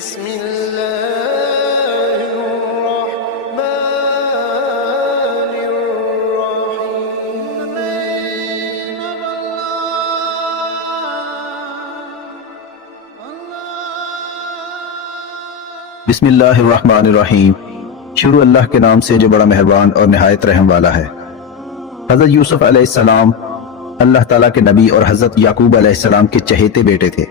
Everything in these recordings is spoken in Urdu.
بسم الله الرحمن الرحيم. بسم اللہ الرحمن الرحیم. شروع اللہ کے نام سے جو بڑا مہربان اور نہایت رحم والا ہے. حضرت یوسف علیہ السلام اللہ تعالیٰ کے نبی اور حضرت یعقوب علیہ السلام کے چہیتے بیٹے تھے.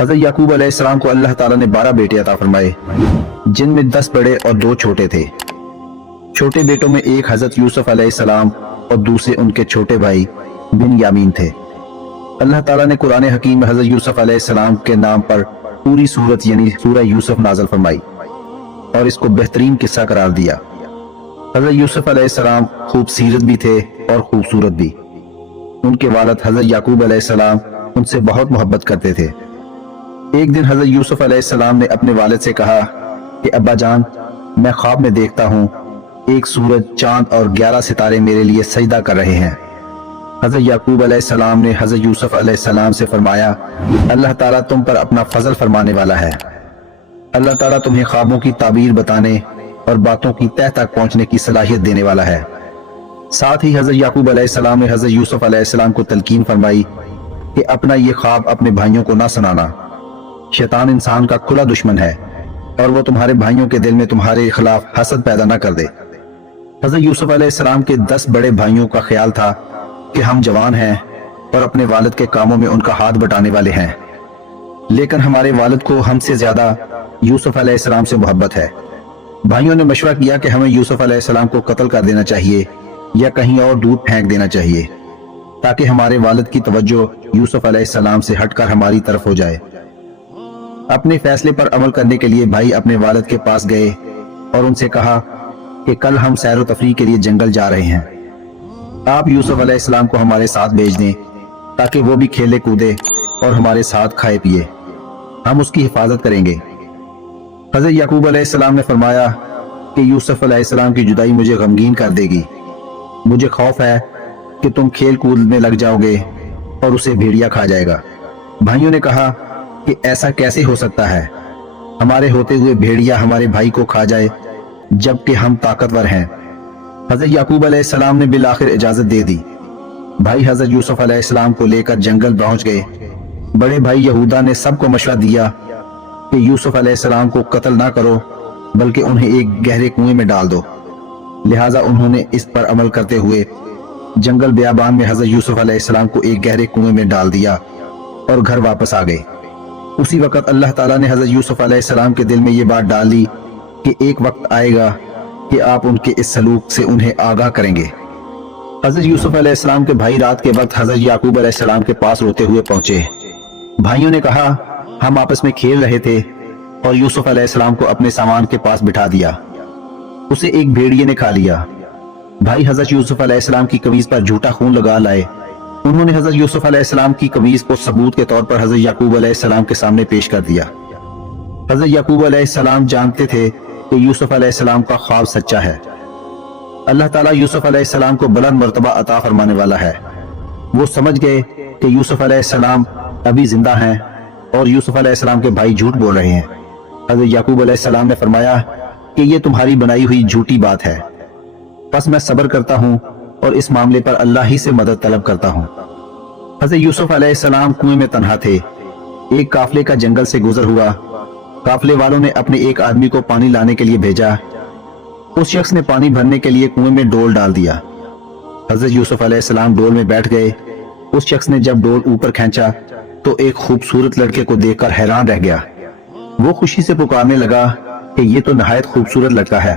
حضرت یعقوب علیہ السلام کو اللہ تعالیٰ نے 12 بیٹے عطا فرمائے، جن میں 10 بڑے اور 2 چھوٹے تھے. چھوٹے بیٹوں میں ایک حضرت یوسف علیہ السلام اور دوسرے ان کے چھوٹے بھائی بن یامین تھے. اللہ تعالیٰ نے قرآن حکیم میں حضرت یوسف علیہ السلام کے نام پر پوری سورت یعنی سورہ یوسف نازل فرمائی اور اس کو بہترین قصہ قرار دیا. حضرت یوسف علیہ السلام خوب سیرت بھی تھے اور خوبصورت بھی. ان کے والد حضرت یعقوب علیہ السلام ان سے بہت محبت کرتے تھے. ایک دن حضرت یوسف علیہ السلام نے اپنے والد سے کہا کہ ابا جان، میں خواب میں دیکھتا ہوں ایک سورج، چاند اور 11 ستارے میرے لیے سجدہ کر رہے ہیں. حضرت یعقوب علیہ السلام نے حضرت یوسف علیہ السلام سے فرمایا، اللہ تعالیٰ تم پر اپنا فضل فرمانے والا ہے. اللہ تعالیٰ تمہیں خوابوں کی تعبیر بتانے اور باتوں کی تہ تک پہنچنے کی صلاحیت دینے والا ہے. ساتھ ہی حضرت یعقوب علیہ السلام نے حضرت یوسف علیہ السلام کو تلقین فرمائی کہ اپنا یہ خواب اپنے بھائیوں کو نہ سنانا. شیطان انسان کا کھلا دشمن ہے اور وہ تمہارے بھائیوں کے دل میں تمہارے خلاف حسد پیدا نہ کر دے. حضرت یوسف علیہ السلام کے 10 بڑے بھائیوں کا خیال تھا کہ ہم جوان ہیں اور اپنے والد کے کاموں میں ان کا ہاتھ بٹانے والے ہیں، لیکن ہمارے والد کو ہم سے زیادہ یوسف علیہ السلام سے محبت ہے. بھائیوں نے مشورہ کیا کہ ہمیں یوسف علیہ السلام کو قتل کر دینا چاہیے یا کہیں اور دور پھینک دینا چاہیے تاکہ ہمارے والد کی توجہ یوسف علیہ السلام سے ہٹ کر ہماری طرف ہو جائے. اپنے فیصلے پر عمل کرنے کے لیے بھائی اپنے والد کے پاس گئے اور ان سے کہا کہ کل ہم سیر و تفریح کے لیے جنگل جا رہے ہیں. آپ یوسف علیہ السلام کو ہمارے ساتھ بھیج دیں تاکہ وہ بھی کھیلے کودے اور ہمارے ساتھ کھائے پیے. ہم اس کی حفاظت کریں گے. حضرت یعقوب علیہ السلام نے فرمایا کہ یوسف علیہ السلام کی جدائی مجھے غمگین کر دے گی. مجھے خوف ہے کہ تم کھیل کود میں لگ جاؤ گے اور اسے بھیڑیا کھا جائے گا. بھائیوں نے کہا کہ ایسا کیسے ہو سکتا ہے؟ ہمارے ہوتے ہوئے بھیڑیا ہمارے بھائی کو کھا جائے جبکہ ہم طاقتور ہیں. حضرت یعقوب علیہ السلام نے بالآخر اجازت دے دی. بھائی حضرت یوسف علیہ السلام کو لے کر جنگل پہنچ گئے. بڑے بھائی یہودا نے سب کو مشورہ دیا کہ یوسف علیہ السلام کو قتل نہ کرو بلکہ انہیں ایک گہرے کنویں میں ڈال دو. لہٰذا انہوں نے اس پر عمل کرتے ہوئے جنگل بیابان میں حضرت یوسف علیہ السلام کو ایک گہرے کنویں میں ڈال دیا اور گھر واپس آ گئے. اسی وقت اللہ تعالیٰ نے حضرت یوسف علیہ السلام کے دل میں یہ بات ڈال دی کہ ایک وقت آئے گا کہ آپ ان کے اس سلوک سے انہیں آگاہ کریں گے. حضرت یوسف علیہ السلام کے بھائی رات کے وقت حضرت یعقوب علیہ السلام کے پاس روتے ہوئے پہنچے. بھائیوں نے کہا ہم آپس میں کھیل رہے تھے اور یوسف علیہ السلام کو اپنے سامان کے پاس بٹھا دیا. اسے ایک بھیڑیے نے کھا لیا. بھائی حضرت یوسف علیہ السلام کی قمیض پر جھوٹا خون لگا لائے. انہوں نے حضرت یوسف علیہ السلام کی قمیض کو ثبوت کے طور پر حضرت یعقوب علیہ السلام کے سامنے پیش کر دیا. حضرت یعقوب علیہ السلام جانتے تھے کہ یوسف علیہ السلام کا خواب سچا ہے. اللہ تعالیٰ یوسف علیہ السلام کو بلند مرتبہ عطا فرمانے والا ہے. وہ سمجھ گئے کہ یوسف علیہ السلام ابھی زندہ ہیں اور یوسف علیہ السلام کے بھائی جھوٹ بول رہے ہیں. حضرت یعقوب علیہ السلام نے فرمایا کہ یہ تمہاری بنائی ہوئی جھوٹی بات ہے، بس میں صبر کرتا ہوں اور اس معاملے پر اللہ ہی سے مدد طلب کرتا ہوں. حضرت یوسف علیہ السلام کنویں میں تنہا تھے. ایک قافلے کا جنگل سے گزر ہوا. قافلے والوں نے اپنے ایک آدمی کو پانی لانے کے لیے بھیجا. اس شخص نے پانی بھرنے کے لیے کنویں میں ڈول ڈال دیا. حضرت یوسف علیہ السلام ڈول میں بیٹھ گئے. اس شخص نے جب ڈول اوپر کھینچا تو ایک خوبصورت لڑکے کو دیکھ کر حیران رہ گیا. وہ خوشی سے پکارنے لگا کہ یہ تو نہایت خوبصورت لڑکا ہے.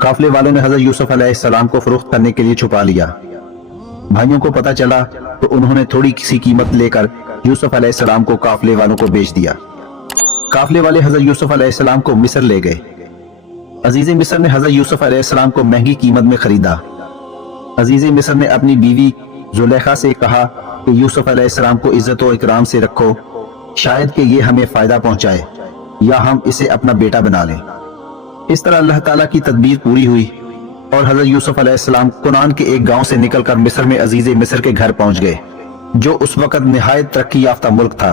قافلے والوں نے حضرت یوسف علیہ السلام کو فروخت کرنے کے لیے چھپا لیا. بھائیوں کو پتہ چلا تو انہوں نے تھوڑی سی قیمت لے کر یوسف علیہ السلام کو قافلے والوں کو بیچ دیا. قافلے والے حضرت یوسف علیہ السلام کو مصر لے گئے. عزیز مصر نے حضرت یوسف علیہ السلام کو مہنگی قیمت میں خریدا. عزیز مصر نے اپنی بیوی زلیخا سے کہا کہ یوسف علیہ السلام کو عزت و اکرام سے رکھو، شاید کہ یہ ہمیں فائدہ پہنچائے یا ہم اسے اپنا بیٹا بنا لیں. اس طرح اللہ تعالیٰ کی تدبیر پوری ہوئی اور حضرت یوسف علیہ السلام کنعان کے ایک گاؤں سے نکل کر مصر میں عزیز مصر کے گھر پہنچ گئے، جو اس وقت نہایت ترقی یافتہ ملک تھا.